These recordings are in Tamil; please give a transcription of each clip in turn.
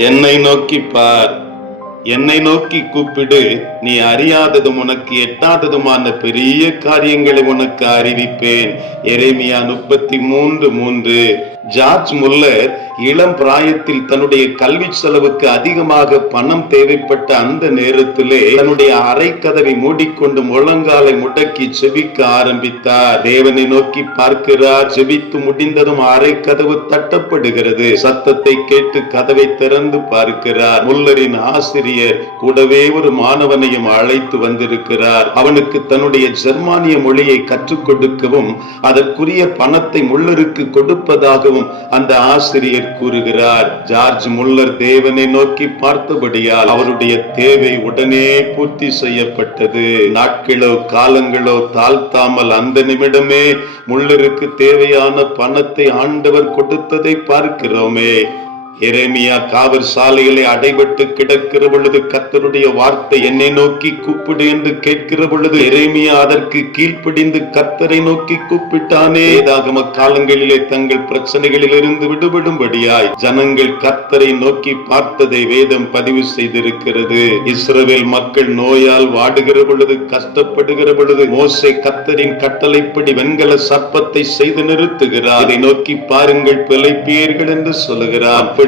என்னை நோக்கி பார், என்னை நோக்கி கூப்பிடு. நீ அறியாததும் உனக்கு எட்டாததுமான பெரிய காரியங்களை உனக்கு அறிவிப்பேன். எரேமியா 33:3. ஜார்ஜ் முல்லர் இளம் பிராயத்தில் தன்னுடைய கல்வி செலவுக்கு அதிகமாக பணம் தேவைப்பட்ட அந்த நேரத்திலே தன்னுடைய அறை கதவை மூடிக்கொண்டு முழங்காலை முடக்கி ஜெபிக்க ஆரம்பித்தார். தேவனை நோக்கி பார்க்கிறார். ஜெபித்து முடிந்ததும் அறை கதவு தட்டப்படுகிறது. சத்தத்தை கேட்டு கதவை திறந்து பார்க்கிறார். முல்லரின் ஆசிரியர் கூடவே ஒரு மாணவனையும் அழைத்து வந்திருக்கிறார். அவனுக்கு தன்னுடைய ஜெர்மானிய மொழியை கற்றுக் கொடுக்கவும் அதற்குரிய பணத்தை முல்லருக்கு கொடுப்பதாகவும் அந்த ஆசிரியர் கூறுகிறார். ஜார்ஜ் முல்லர் தேவனை நோக்கி பார்த்தபடியால் அவருடைய தேவை உடனே பூர்த்தி செய்யப்பட்டது. நாட்களோ காலங்களோ தாழ்த்தாமல் அந்த நிமிடமே முல்லருக்கு தேவையான பணத்தை ஆண்டவர் கொடுத்ததை பார்க்கிறோமே. எரேமியா காவல் சாலைகளை அடைபட்டு கிடக்கிற பொழுது கர்த்தருடைய வார்த்தை என்னை நோக்கி கூப்பிடு என்று கேட்கிற பொழுது எரேமியா அதற்கு கீழ்ப்படிந்து கர்த்தரை நோக்கி கூப்பிட்டானே. வேதாகம காலங்களிலே தங்கள் பிரச்சனைகளில் இருந்து விடுபடும்படியாய் ஜனங்கள் கர்த்தரை நோக்கி பார்த்ததை வேதம் பதிவு செய்திருக்கிறது. இஸ்ரவேல் மக்கள் நோயால் வாடுகிற பொழுது, கஷ்டப்படுகிற பொழுது மோசே கர்த்தரின் கட்டளைப்படி வெண்கல சர்ப்பத்தை செய்து நிறுத்துகிறார். அதை நோக்கி பாருங்கள் பிழைப்பீர்கள் என்று சொல்லுகிறார்.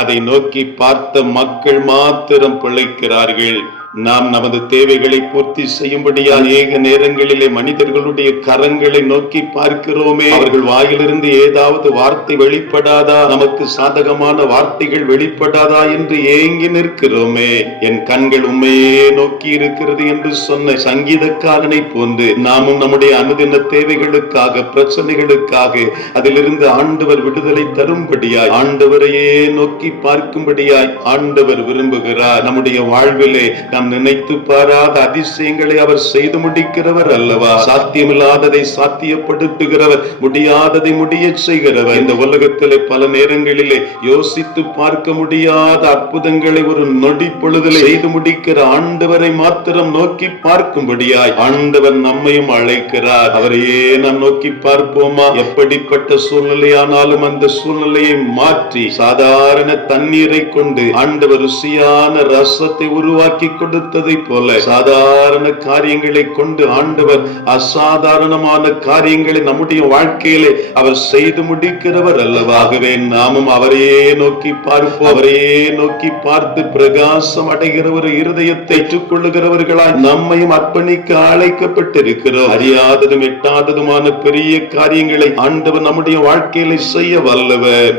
அதை நோக்கி பார்த்த மக்கள் மாத்திரம் பிழைக்கிறார்கள். நாம் நமது தேவைகளை பூர்த்தி செய்யும்படியா அநேக நேரங்களிலே மனிதர்களுடைய கரங்களை நோக்கி பார்க்கிறோமே. அவர்கள் வாயிலிருந்து ஏதாவது வார்த்தை வெளிப்படாதா, நமக்கு சாதகமான வார்த்தைகள் வெளிப்படாதா என்று ஏங்கி நிற்கிறோமே. என் கண்கள் உண்மையே நோக்கி இருக்கிறது என்று சொன்ன சங்கீதக்காரனை போன்று நாமும் நம்முடைய அனுதின தேவைகளுக்காக, பிரச்சனைகளுக்காக அதிலிருந்து ஆண்டவர் விடுதலை தரும்படியாய், ஆண்டவரையே நோக்கி பார்க்கும்படியாய் ஆண்டவர் விரும்புகிறார். நம்முடைய வாழ்விலே நினைத்து பாராத அதிசயங்களை அவர் செய்து முடிக்கிறவர் அல்லவா. சாத்தியமில்லாததை சாத்தியப்படுத்துகிறவர், முடியாததை முடிய செய்கிறவர். இந்த உலகத்திலே பல நேரங்களிலே யோசித்து பார்க்க முடியாத அற்புதங்களை ஒரு நொடி பொழுதில் செய்து முடிக்கிற ஆண்டவரை மாத்திரம் நோக்கி பார்க்கும்படியாய் ஆண்டவர் நம்மையும் அழைக்கிறார். அவரையே நாம் நோக்கி பார்ப்போமா? எப்படிப்பட்ட சூழ்நிலையானாலும் அந்த சூழ்நிலையை மாற்றி சாதாரண தண்ணீரை கொண்டு ஆண்டவர் ருசியான ரசத்தை உருவாக்கி கொடுத்ததை போல சாதாரண காரியங்களை கொண்டு ஆண்டவர் அசாதாரணமான காரியங்களை நம்முடைய வாழ்க்கையிலே அவர் செய்து முடிக்கிறவர் அல்லவாகவே நாமும் அவரையே நோக்கி பார்ப்போம். அவரையே நோக்கி பார்த்து பிரகாசம் அடைகிற ஒரு இருதயத்தை ஏற்றுக்கொள்ளுகிறவர்களாய் நம்மையும் அர்ப்பணிக்க அழைக்கப்பட்டிருக்கிறோம். அறியாததும் எட்டாததுமான பெரிய காரியங்களை ஆண்டவர் நம்முடைய வாழ்க்கையில செய்ய வல்லவர்.